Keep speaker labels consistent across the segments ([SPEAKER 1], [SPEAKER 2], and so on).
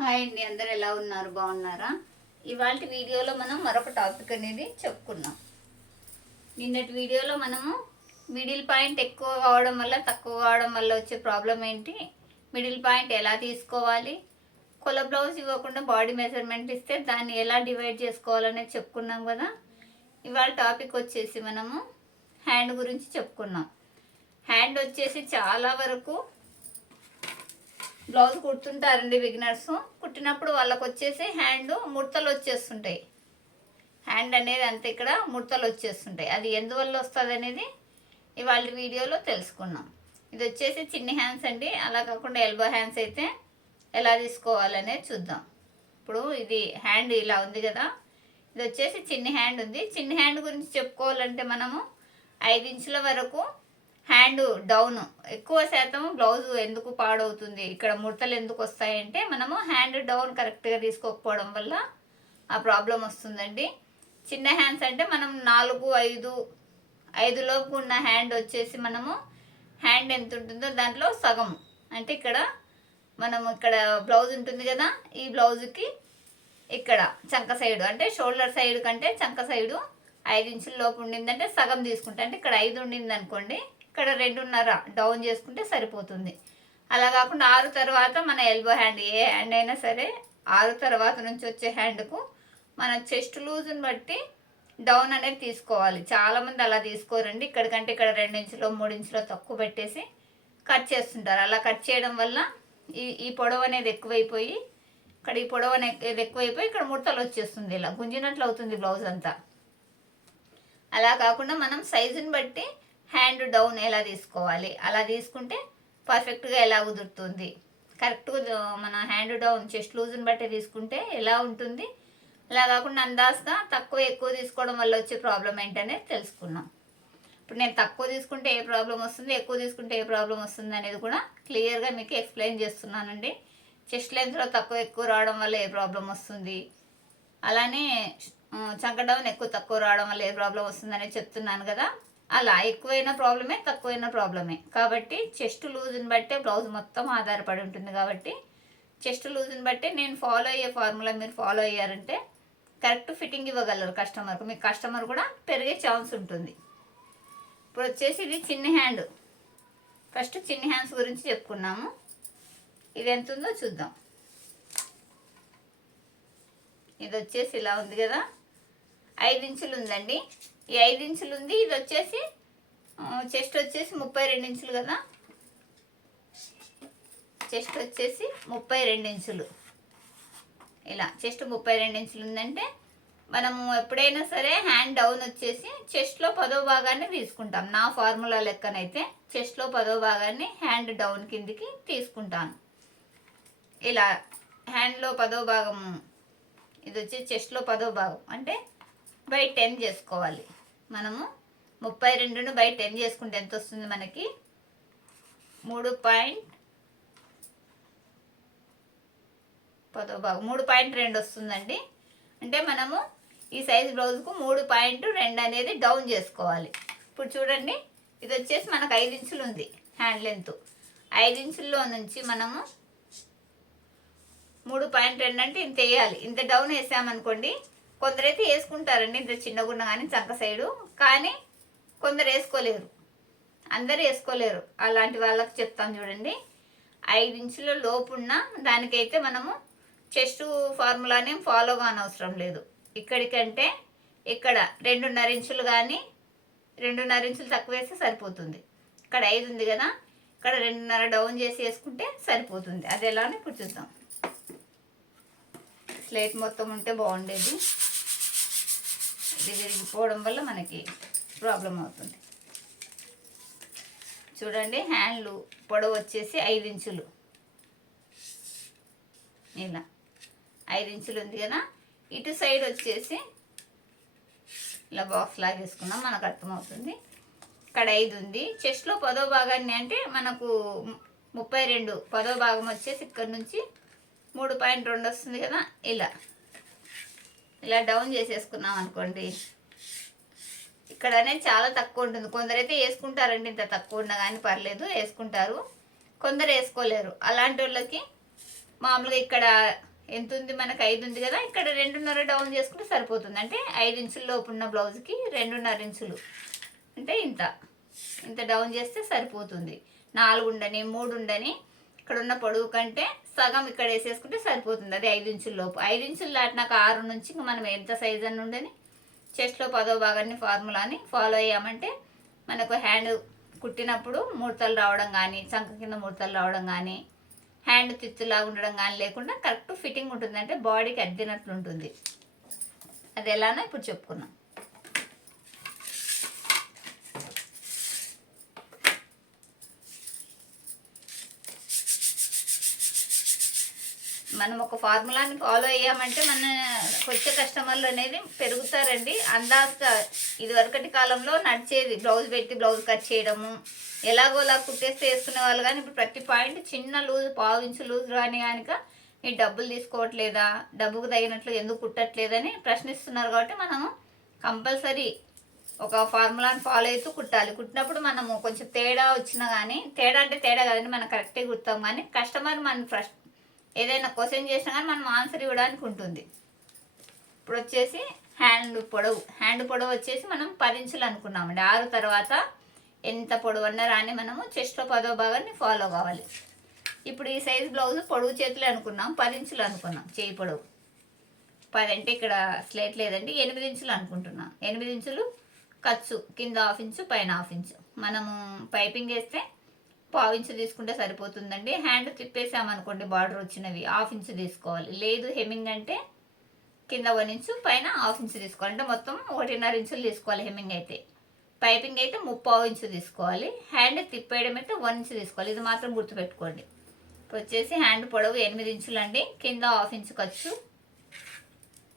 [SPEAKER 1] Hi అండి అందరు ఎలా ఉన్నారు? బాగున్నారా? ఇవాళ వీడియోలో మనం మరొక టాపిక్ అనేది చెప్పుకున్నాం నిన్నటి వీడియోలో మనము మిడిల్ పాయింట్ ఎక్కువ కావడం వల్ల తక్కువ కావడం వల్ల వచ్చే ప్రాబ్లం ఏంటి? మిడిల్ పాయింట్ ఎలా తీసుకోవాలి? కొల బ్లౌజ్ ఇవ్వకుండా బాడీ మెజర్మెంట్ ఇస్తే దాన్ని ఎలా డివైడ్ చేసుకోవాలనేది చెప్పుకున్నాం కదా? ఇవాళ టాపిక్ వచ్చేసి మనము హ్యాండ్ గురించి చెప్పుకున్నాం హ్యాండ్ వచ్చేసి చాలా వరకు బ్లౌజ్ కుడుతుంటారండి బిగినర్స్. కుట్టినప్పుడు వాళ్ళకు వచ్చేసి హ్యాండ్ ముడతలు వచ్చేస్తుంటాయి. హ్యాండ్ అనేది అంతే ఇక్కడ ముడతలు వచ్చేస్తుంటాయి. అది ఎందువల్ల వస్తుంది అనేది ఇవాళ వీడియోలో తెలుసుకున్నాం. ఇది వచ్చేసి చిన్ని హ్యాండ్స్ అండి. అలా కాకుండా ఎల్బో హ్యాండ్స్ అయితే ఎలా తీసుకోవాలనేది చూద్దాం. ఇప్పుడు ఇది హ్యాండ్ ఇలా ఉంది కదా. ఇది వచ్చేసి చిన్ని హ్యాండ్ ఉంది. చిన్ని హ్యాండ్ గురించి చెప్పుకోవాలంటే మనము ఐదు ఇంచుల వరకు హ్యాండ్ డౌన్. ఎక్కువ శాతం బ్లౌజ్ ఎందుకు పాడవుతుంది? ఇక్కడ ముడతలు ఎందుకు వస్తాయంటే మనము హ్యాండ్ డౌన్ కరెక్ట్గా తీసుకోకపోవడం వల్ల ఆ ప్రాబ్లం వస్తుందండి. చిన్న హ్యాండ్స్ అంటే మనం నాలుగు ఐదు ఐదు లోపు ఉన్న హ్యాండ్ వచ్చేసి మనము హ్యాండ్ ఎంత ఉంటుందో దాంట్లో సగం. అంటే ఇక్కడ మనం ఇక్కడ బ్లౌజ్ ఉంటుంది కదా ఈ బ్లౌజ్కి ఇక్కడ చంక సైడు అంటే షోల్డర్ సైడ్ కంటే చంక సైడు ఐదు ఇంచుల లోపు ఉండిందంటే సగం తీసుకుంటా. అంటే ఇక్కడ ఐదు ఉండింది అనుకోండి ఇక్కడ రెండున్నర డౌన్ చేసుకుంటే సరిపోతుంది. అలా కాకుండా ఆరు తర్వాత మన ఎల్బో హ్యాండ్ ఏ హ్యాండ్ అయినా సరే ఆరు తర్వాత నుంచి వచ్చే హ్యాండ్కు మన చెస్ట్ లూజ్ని బట్టి డౌన్ అనేది తీసుకోవాలి. చాలామంది అలా తీసుకోరండి. ఇక్కడికంటే ఇక్కడ రెండు ఇంచులో మూడు ఇంచులో తక్కువ పెట్టేసి కట్ చేస్తుంటారు. అలా కట్ చేయడం వల్ల ఈ ఈ పొడవు అనేది ఎక్కువైపోయి ఇక్కడ ఈ పొడవు అనేది ఎక్కువైపోయి ఇక్కడ ముడతలు వచ్చేస్తుంది ఇలా. గుంజినట్లు అవుతుంది బ్లౌజ్ అంతా. అలా కాకుండా మనం సైజుని బట్టి హ్యాండ్ డౌన్ ఎలా తీసుకోవాలి? అలా తీసుకుంటే పర్ఫెక్ట్గా ఎలా కుదురుతుంది? కరెక్ట్గా మన హ్యాండ్ డౌన్ చెస్ట్ లూజ్ని బట్టి తీసుకుంటే ఎలా ఉంటుంది? అలా కాకుండా అందాస్తా తక్కువ ఎక్కువ తీసుకోవడం వల్ల వచ్చే ప్రాబ్లం ఏంటనేది తెలుసుకున్నాం. ఇప్పుడు నేను తక్కువ తీసుకుంటే ఏ ప్రాబ్లం వస్తుంది? ఎక్కువ తీసుకుంటే ఏ ప్రాబ్లం వస్తుంది అనేది కూడా క్లియర్గా మీకు ఎక్స్ప్లెయిన్ చేస్తున్నానండి. చెస్ట్ లెంత్లో తక్కువ ఎక్కువ రావడం వల్ల ఏ ప్రాబ్లం వస్తుంది? అలానే చంకడౌన్ డౌన్ ఎక్కువ తక్కువ రావడం వల్ల ఏ ప్రాబ్లం వస్తుందని చెప్తున్నాను కదా. అలా ఎక్కువైన ప్రాబ్లమే తక్కువైన ప్రాబ్లమే. కాబట్టి చెస్ట్ లూజ్ని బట్టే బ్లౌజ్ మొత్తం ఆధారపడి ఉంటుంది కాబట్టి చెస్ట్ లూజ్ని బట్టి నేను ఫాలో అయ్యే ఫార్ములా మీరు ఫాలో అయ్యారంటే కరెక్ట్ ఫిట్టింగ్ ఇవ్వగలరు కస్టమర్కు. మీకు కస్టమర్ కూడా పెరిగే ఛాన్స్ ఉంటుంది. ఇప్పుడు వచ్చేసి ఇది చిన్న హ్యాండ్. ఫస్ట్ చిన్న హ్యాండ్స్ గురించి చెప్పుకున్నాము. ఇది ఎంత ఉందో చూద్దాం. ఇది వచ్చేసి ఇలా ఉంది కదా. ఐదు ఇంచులు ఉందండి. ఈ ఐదు ఇంచులు ఉంది ఇది వచ్చేసి చెస్ట్ వచ్చేసి ముప్పై రెండు ఇంచులు కదా? చెస్ట్ వచ్చేసి ముప్పై రెండు ఇంచులు. ఇలా చెస్ట్ ముప్పై రెండు ఇంచులు ఉందంటే మనము ఎప్పుడైనా సరే హ్యాండ్ డౌన్ వచ్చేసి చెస్ట్లో పదో భాగాన్ని తీసుకుంటాం. నా ఫార్ములా లెక్కనైతే చెస్ట్లో పదో భాగాన్ని హ్యాండ్ డౌన్ కిందికి తీసుకుంటాను. ఇలా హ్యాండ్లో పదో భాగము ఇది వచ్చి చెస్ట్లో పదో భాగం అంటే బై టెన్ చేసుకోవాలి. మనము ముప్పై రెండును బై టెన్ చేసుకుంటే ఎంత వస్తుంది మనకి? మూడు పాయింట్ పదో భాగం. మూడు పాయింట్ రెండు వస్తుందండి. అంటే మనము ఈ సైజ్ బ్లౌజ్కు మూడు పాయింట్ రెండు అనేది డౌన్ చేసుకోవాలి. ఇప్పుడు చూడండి ఇది వచ్చేసి మనకు ఐదు ఇంచులు ఉంది హ్యాండ్ లెంత్. ఐదు ఇంచుల్లో నుంచి మనము మూడు పాయింట్ రెండు అంటే ఇంత వేయాలి. ఇంత డౌన్ వేసామనుకోండి కొందరైతే వేసుకుంటారండి ఇంత చిన్నగున్న కానీ చంక సైడు. కానీ కొందరు వేసుకోలేరు. అందరు వేసుకోలేరు. అలాంటి వాళ్ళకి చెప్తాను చూడండి. ఐదు ఇంచుల లోపున్న దానికైతే మనము చెస్ట్ ఫార్ములానే ఫాలో కానవసరం లేదు. ఇక్కడికంటే ఇక్కడ రెండున్నర ఇంచులు కానీ రెండున్నర ఇంచులు తక్కువ వేస్తే సరిపోతుంది. ఇక్కడ ఐదు ఉంది కదా ఇక్కడ రెండున్నర డౌన్ చేసి వేసుకుంటే సరిపోతుంది. అది ఎలానో ఇప్పుడు చూద్దాం. స్లేట్ మొత్తం ఉంటే బాగుండేది. విరిగిపోవడం వల్ల మనకి ప్రాబ్లం అవుతుంది. చూడండి హ్యాండ్లు పొడవు వచ్చేసి ఐదు ఇంచులు. ఇలా ఐదు ఇంచులు ఉంది కదా ఇటు సైడ్ వచ్చేసి ఇలా బాక్స్ లాగేసుకున్నాం మనకు అర్థమవుతుంది. ఇక్కడ ఐదు ఉంది. చెస్ట్లో పదో భాగాన్ని అంటే మనకు ముప్పై రెండు పదో భాగం వచ్చేసి ఇక్కడ నుంచి మూడు పాయింట్ రెండు వస్తుంది కదా ఇలా. ఇలా డౌన్ చేసేసుకున్నాం అనుకోండి. ఇక్కడ అనేది చాలా తక్కువ ఉంటుంది. కొందరైతే వేసుకుంటారండి ఇంత తక్కువ ఉన్నా కానీ పర్లేదు వేసుకుంటారు. కొందరు వేసుకోలేరు. అలాంటి వాళ్ళకి మామూలుగా ఇక్కడ ఎంత ఉంది? మనకు ఐదు ఉంది కదా ఇక్కడ రెండున్నర డౌన్ చేసుకుంటే సరిపోతుంది. అంటే ఐదు ఇంచుల లోపు ఉన్న బ్లౌజ్కి రెండున్నర ఇంచులు. అంటే ఇంత. ఇంత డౌన్ చేస్తే సరిపోతుంది. నాలుగు ఉండని మూడు ఉండని ఇక్కడ ఉన్న పొడవు కంటే సగం ఇక్కడ వేసేసుకుంటే సరిపోతుంది. అది ఐదు ఇంచుల లోపు. ఐదు ఇంచులు దాటినాక ఆరు నుంచి ఇంకా మనం ఎంత సైజ్ అని ఉండని చెస్ట్లో పదో భాగాన్ని ఫార్ములాని ఫాలో అయ్యామంటే మనకు హ్యాండ్ కుట్టినప్పుడు ముడతలు రావడం కానీ చంక కింద ముడతలు రావడం కానీ హ్యాండ్ తిత్తులాగా ఉండడం కానీ లేకుండా కరెక్ట్ ఫిట్టింగ్ ఉంటుంది అంటే బాడీకి అద్దినట్లు ఉంటుంది. అది ఎలానో ఇప్పుడు చెప్పుకున్నాం. మనం ఒక ఫార్ములాని ఫాలో అయ్యామంటే మన వచ్చే కస్టమర్లు అనేది పెరుగుతారండి. అందాక ఇదివరకటి కాలంలో నడిచేది బ్లౌజ్ పెట్టి బ్లౌజ్ కట్ చేయడము ఎలాగోలా కుట్టేస్తే వేసుకునే వాళ్ళు కానీ ఇప్పుడు ప్రతి పాయింట్ చిన్న లూజ్ పావు ఇంచు లూజ్ రాని కనుక ఈ డబ్బులు తీసుకోవట్లేదా డబ్బుకు తగినట్లు ఎందుకు కుట్టట్లేదని ప్రశ్నిస్తున్నారు కాబట్టి మనము కంపల్సరీ ఒక ఫార్ములాని ఫాలో అవుతూ కుట్టాలి. కుట్టినప్పుడు మనము కొంచెం తేడా వచ్చినా కానీ తేడా అంటే తేడా కదండి మనం కరెక్ట్గా కుడతాం కానీ కస్టమర్ మన ఫస్ట్ ఏదైనా క్వశ్చన్ చేసినా కానీ మనం ఆన్సర్ ఇవ్వడానికి ఉంటుంది. ఇప్పుడు వచ్చేసి హ్యాండ్ పొడవు. హ్యాండ్ పొడవు వచ్చేసి మనం పది ఇంచులు అనుకున్నామండి ఆరు తర్వాత ఎంత పొడవు అన్నా రాని మనము చెస్ట్లో పదో భాగాన్ని ఫాలో కావాలి. ఇప్పుడు ఈ సైజ్ బ్లౌజ్ పొడవు చేతులు అనుకున్నాం పది ఇంచులు అనుకున్నాం చేయి పొడవు. పది అంటే ఇక్కడ స్లేట్ లేదండి ఎనిమిది ఇంచులు అనుకుంటున్నాం ఎనిమిది ఇంచులు ఖర్చు కింద హాఫ్ ఇంచు పైన హాఫ్ ఇంచు. మనము పైపింగ్ వేస్తే పావు ఇంచు తీసుకుంటే సరిపోతుందండి. హ్యాండ్ తిప్పేసామనుకోండి బార్డర్ వచ్చినవి హాఫ్ ఇంచు తీసుకోవాలి. లేదు హెమ్మింగ్ అంటే కింద వన్ ఇంచు పైన హాఫ్ ఇంచు తీసుకోవాలి. అంటే మొత్తం ఒకటిన్నర ఇంచులు తీసుకోవాలి హెమ్మింగ్ అయితే. పైపింగ్ అయితే ముప్పావు ఇంచు తీసుకోవాలి. హ్యాండ్ తిప్పేయడం అయితే వన్ ఇంచు తీసుకోవాలి. ఇది మాత్రం గుర్తుపెట్టుకోండి. ఇప్పుడు వచ్చేసి హ్యాండ్ పొడవు ఎనిమిది ఇంచులు అండి కింద హాఫ్ ఇంచు ఖర్చు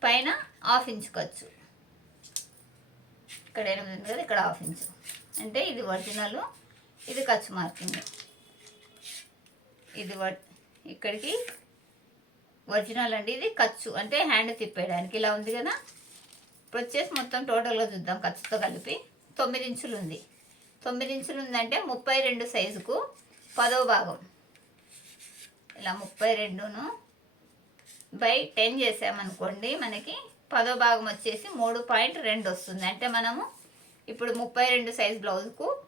[SPEAKER 1] పైన హాఫ్ ఇంచు ఖర్చు. ఇక్కడ ఎనిమిది ఉంది కదా ఇక్కడ హాఫ్ ఇంచు. అంటే ఇది ఒరిజినల్ ఇది ఖర్చు మార్కింగ్. ఇది వ- ఇక్కడికి ఒరిజినల్ అండి. ఇది ఖర్చు అంటే హ్యాండ్ తిప్పేయడానికి. ఇలా ఉంది కదా? ఇప్పుడు వచ్చేసి మొత్తం టోటల్గా చూద్దాం ఖర్చుతో కలిపి. తొమ్మిది ఇంచులు ఉంది. తొమ్మిది ఇంచులు ఉందంటే ముప్పై రెండు సైజుకు పదో భాగం. ఇలా ముప్పై రెండును బై టెన్ చేసామనుకోండి మనకి పదో భాగం వచ్చేసి మూడు పాయింట్ రెండు వస్తుంది. అంటే మనము ఇప్పుడు ముప్పై రెండు సైజ్ బ్లౌజ్కు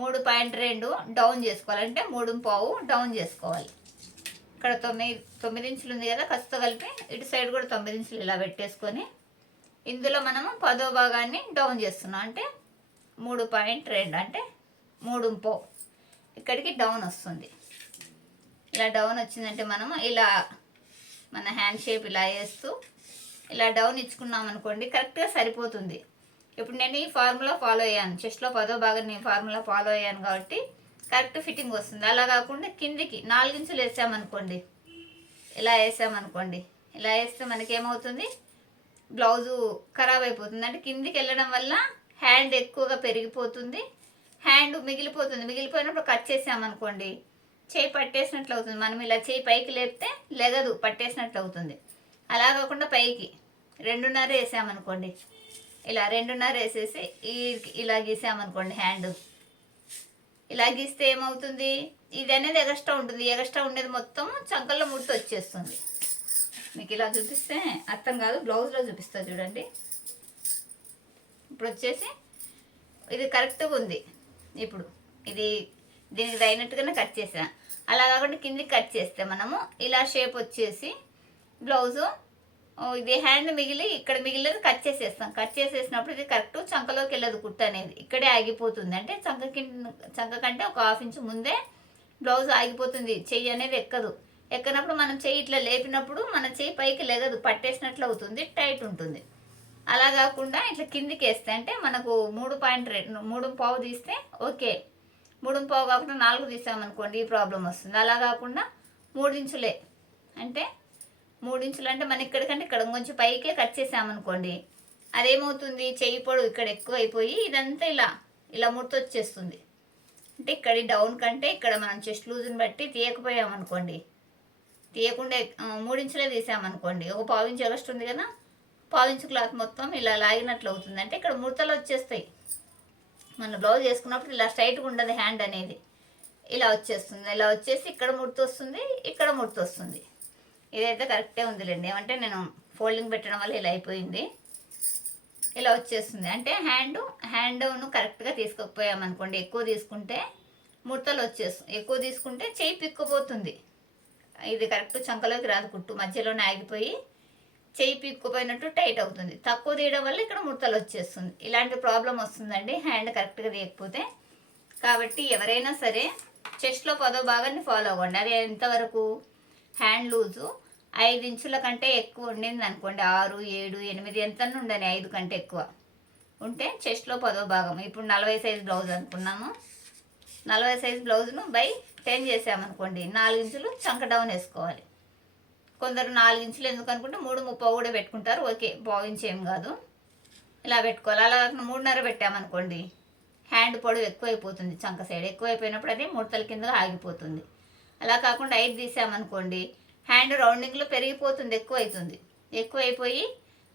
[SPEAKER 1] మూడు పాయింట్ రెండు డౌన్ చేసుకోవాలి అంటే మూడు పావు డౌన్ చేసుకోవాలి. ఇక్కడ తొమ్మిది తొమ్మిది ఇంచులు ఉంది కదా ఖర్చుతో కలిపి ఇటు సైడ్ కూడా తొమ్మిది ఇంచులు ఇలా పెట్టేసుకొని ఇందులో మనము పదో భాగాన్ని డౌన్ చేస్తున్నాం. అంటే మూడు పాయింట్ రెండు అంటే మూడు పావు. ఇక్కడికి డౌన్ వస్తుంది. ఇలా డౌన్ వచ్చిందంటే మనము ఇలా మన హ్యాండ్ షేప్ ఇలా వేస్తూ ఇలా డౌన్ ఇచ్చుకున్నాం అనుకోండి కరెక్ట్గా సరిపోతుంది. ఇప్పుడు నేను ఈ ఫార్ములా ఫాలో అయ్యాను. చెస్ట్లో పదో భాగం నేను ఫార్ములా ఫాలో అయ్యాను కాబట్టి కరెక్ట్ ఫిట్టింగ్ వస్తుంది. అలా కాకుండా కిందికి నాలుగించులు వేసామనుకోండి. ఇలా వేసామనుకోండి. ఇలా వేస్తే మనకేమవుతుంది? బ్లౌజు ఖరాబ్ అయిపోతుంది. అంటే కిందికి వెళ్ళడం వల్ల హ్యాండ్ ఎక్కువగా పెరిగిపోతుంది. హ్యాండ్ మిగిలిపోతుంది. మిగిలిపోయినప్పుడు కట్ చేసామనుకోండి చేయి పట్టేసినట్లు అవుతుంది. మనం ఇలా చేయి పైకి లేపితే లెగదు పట్టేసినట్లు అవుతుంది. అలా కాకుండా పైకి రెండున్నర వేసామనుకోండి. ఇలా రెండున్నర వేసేసి ఇలా గీసామనుకోండి హ్యాండ్. ఇలా గీస్తే ఏమవుతుంది? ఇది అనేది ఎగస్ట్రా ఉంటుంది. ఎగస్ట్రా ఉండేది మొత్తం చంకల్లో ముడత వచ్చేస్తుంది. మీకు ఇలా చూపిస్తే అర్థం కాదు. బ్లౌజ్లో చూపిస్తా చూడండి. ఇప్పుడు వచ్చేసి ఇది కరెక్ట్గా ఉంది. ఇప్పుడు ఇది దీనికి తగినట్టుగానే కట్ చేసా. అలా కాకుండా కిందికి కట్ చేస్తే మనము ఇలా షేప్ వచ్చేసి బ్లౌజు ఇది హ్యాండ్ మిగిలి ఇక్కడ మిగిలినది కట్ చేసేస్తాం. కట్ చేసేసినప్పుడు ఇది కరెక్ట్ చంకలోకి వెళ్ళదు కుట్టు అనేది. ఇక్కడే ఆగిపోతుంది. అంటే చంక కింద చంక కంటే ఒక హాఫ్ ఇంచ్ ముందే బ్లౌజ్ ఆగిపోతుంది. చెయ్యి అనేది ఎక్కదు. ఎక్కనప్పుడు మనం చెయ్యి ఇట్లా లేపినప్పుడు మన చెయ్యి పైకి లెగదు. పట్టేసినట్లు అవుతుంది టైట్ ఉంటుంది. అలా కాకుండా ఇట్లా కిందికి వేస్తే అంటే మనకు మూడు పాయింట్ రెండు మూడు పావు తీస్తే ఓకే. మూడు పావు కాకుండా నాలుగు తీసామనుకోండి ఈ ప్రాబ్లం వస్తుంది. అలా కాకుండా మూడు ఇంచులే. అంటే మూడు ఇంచులు అంటే మన ఇక్కడికంటే ఇక్కడ కొంచెం పైకే కట్ చేసామనుకోండి అదేమవుతుంది? చెయ్యి పొడవు ఇక్కడ ఎక్కువ అయిపోయి ఇదంతా ఇలా ఇలా ముడతొచ్చేస్తుంది. అంటే ఇక్కడ డౌన్ కంటే ఇక్కడ మనం చెస్ట్ లూజ్ని బట్టి తీయకపోయామనుకోండి తీయకుండా మూడించులే తీసామనుకోండి ఒక పావించు ఎగస్ట్ ఉంది కదా పావించు క్లాత్ మొత్తం ఇలా లాగినట్లు అవుతుంది. అంటే ఇక్కడ ముడతలు వచ్చేస్తాయి. మన బ్లౌజ్ వేసుకున్నప్పుడు ఇలా స్ట్రైట్గా ఉండదు హ్యాండ్ అనేది. ఇలా వచ్చేస్తుంది ఇలా వచ్చేసి ఇక్కడ ముడత వస్తుంది ఇక్కడ ముడత వస్తుంది ఇదైతే కరెక్టే ఉందిలేండి. ఏమంటే నేను ఫోల్డింగ్ పెట్టడం వల్ల ఇలా అయిపోయింది. ఇలా వచ్చేస్తుంది. అంటే హ్యాండ్ హ్యాండ్ను కరెక్ట్గా తీసుకోకపోయామనుకోండి ఎక్కువ తీసుకుంటే ముడతలు వచ్చేస్తుంది ఎక్కువ తీసుకుంటే చేయి పిక్కుపోతుంది. ఇది కరెక్ట్ చంకలోకి రాదు కుట్టు. మధ్యలోనే ఆగిపోయి చేయి పిక్కుపోయినట్టు టైట్ అవుతుంది. తక్కువ తీయడం వల్ల ఇక్కడ ముడతలు వచ్చేస్తుంది. ఇలాంటి ప్రాబ్లం వస్తుందండి. హ్యాండ్ కరెక్ట్గా తీయకపోతే. కాబట్టి ఎవరైనా సరే చెస్ట్లో పదో భాగాన్ని ఫాలో అవ్వండి. అది ఎంతవరకు హ్యాండ్ లూజు ఐదు ఇంచుల కంటే ఎక్కువ ఉండింది అనుకోండి. ఆరు ఏడు ఎనిమిది ఎంత ఉండని ఐదు కంటే ఎక్కువ. ఉంటే చెస్ట్లో పదో భాగం. ఇప్పుడు నలభై సైజ్ బ్లౌజ్ అనుకున్నాము. నలభై సైజ్ బ్లౌజ్ను బై టెన్ చేసామనుకోండి నాలుగు ఇంచులు చంక డౌన్ వేసుకోవాలి. కొందరు నాలుగు ఇంచులు ఎందుకు అనుకుంటే మూడు ముప్పై కూడా పెట్టుకుంటారు. ఓకే బాగించేం ఏం కాదు. ఇలా పెట్టుకోవాలి. అలా కాకుండా మూడున్నర పెట్టామనుకోండి హ్యాండ్ పొడవు ఎక్కువైపోతుంది చంక సైడ్. ఎక్కువైపోయినప్పుడు అది ముడతల కింద ఆగిపోతుంది. అలా కాకుండా ఐదు తీసామనుకోండి హ్యాండ్ రౌండింగ్లో పెరిగిపోతుంది ఎక్కువ అవుతుంది ఎక్కువ అయిపోయి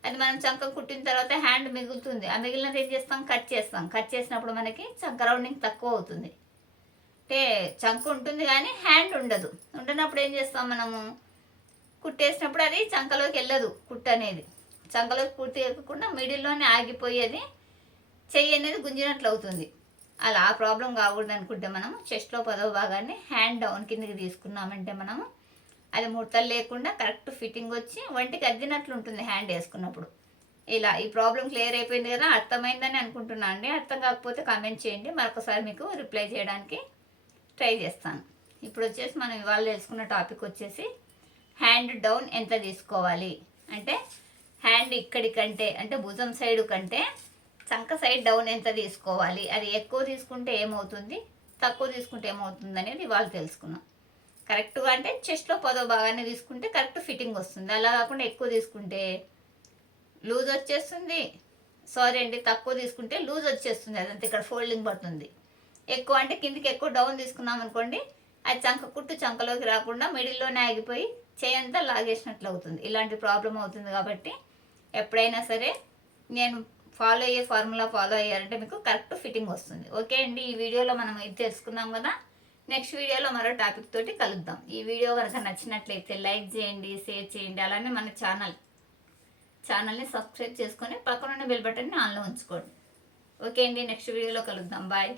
[SPEAKER 1] అది మనం చంక కుట్టిన తర్వాత హ్యాండ్ మిగులుతుంది. ఆ మిగిలినది ఏం చేస్తాం? కట్ చేస్తాం. కట్ చేసినప్పుడు మనకి చంక రౌండింగ్ తక్కువ అవుతుంది. అంటే చంక ఉంటుంది కానీ హ్యాండ్ ఉండదు. ఉండనప్పుడు ఏం చేస్తాం మనము? కుట్టేసినప్పుడు అది చంకలోకి వెళ్ళదు కుట్టు అనేది. చంకలోకి పూర్తి ఎక్కకుండా మిడిల్లోనే ఆగిపోయేది. చెయ్యి అనేది గుంజినట్లు అవుతుంది. అలా ఆ ప్రాబ్లం కాకూడదు అనుకుంటే మనము చెస్ట్లో పదవ భాగాన్ని హ్యాండ్ డౌన్ కిందకి తీసుకున్నామంటే మనము అది ముడతలు లేకుండా కరెక్ట్ ఫిట్టింగ్ వచ్చి వంటికి అద్దినట్లు ఉంటుంది హ్యాండ్ వేసుకున్నప్పుడు. ఇలా ఈ ప్రాబ్లం క్లియర్ అయిపోయింది కదా అర్థమైందని అనుకుంటున్నాను అండి. అర్థం కాకపోతే కామెంట్ చేయండి. మరొకసారి మీకు రిప్లై చేయడానికి ట్రై చేస్తాను. ఇప్పుడు వచ్చేసి మనం ఇవాళ తెలుసుకున్న టాపిక్ వచ్చేసి హ్యాండ్ డౌన్ ఎంత తీసుకోవాలి? అంటే హ్యాండ్ ఇక్కడి కంటే అంటే భుజం సైడ్ కంటే చంక సైడ్ డౌన్ ఎంత తీసుకోవాలి? అది ఎక్కువ తీసుకుంటే ఏమవుతుంది? తక్కువ తీసుకుంటే ఏమవుతుంది అనేది ఇవాళ తెలుసుకున్నాం కరెక్ట్గా అంటే చెస్ట్లో పదో భాగాన్ని తీసుకుంటే కరెక్ట్ ఫిట్టింగ్ వస్తుంది. అలా కాకుండా ఎక్కువ తీసుకుంటే లూజ్ వచ్చేస్తుంది. సారీ అండి తక్కువ తీసుకుంటే లూజ్ వచ్చేస్తుంది. అదంతా ఇక్కడ ఫోల్డింగ్ పడుతుంది. ఎక్కువ అంటే కిందికి ఎక్కువ డౌన్ తీసుకున్నాం అనుకోండి అది చంక కుట్టు చంకలోకి రాకుండా మిడిల్లోనే ఆగిపోయి చేయంతా లాగేసినట్లు అవుతుంది. ఇలాంటి ప్రాబ్లం అవుతుంది కాబట్టి ఎప్పుడైనా సరే నేను ఫాలో అయ్యే ఫార్ములా ఫాలో అయ్యారంటే మీకు కరెక్ట్ ఫిట్టింగ్ వస్తుంది. ఓకే అండి ఈ వీడియోలో మనం ఇది తెలుసుకున్నాం కదా. నెక్స్ట్ వీడియోలో మరో టాపిక్ తోటి కలుద్దాం. ఈ వీడియో కనుక నచ్చినట్లయితే లైక్ చేయండి షేర్ చేయండి అలానే మన ఛానల్. ఛానల్ని సబ్స్క్రైబ్ చేసుకొని పక్కనున్న బెల్ బటన్ని ఆన్లో ఉంచుకోండి. ఓకే అండి నెక్స్ట్ వీడియోలో కలుద్దాం. బాయ్.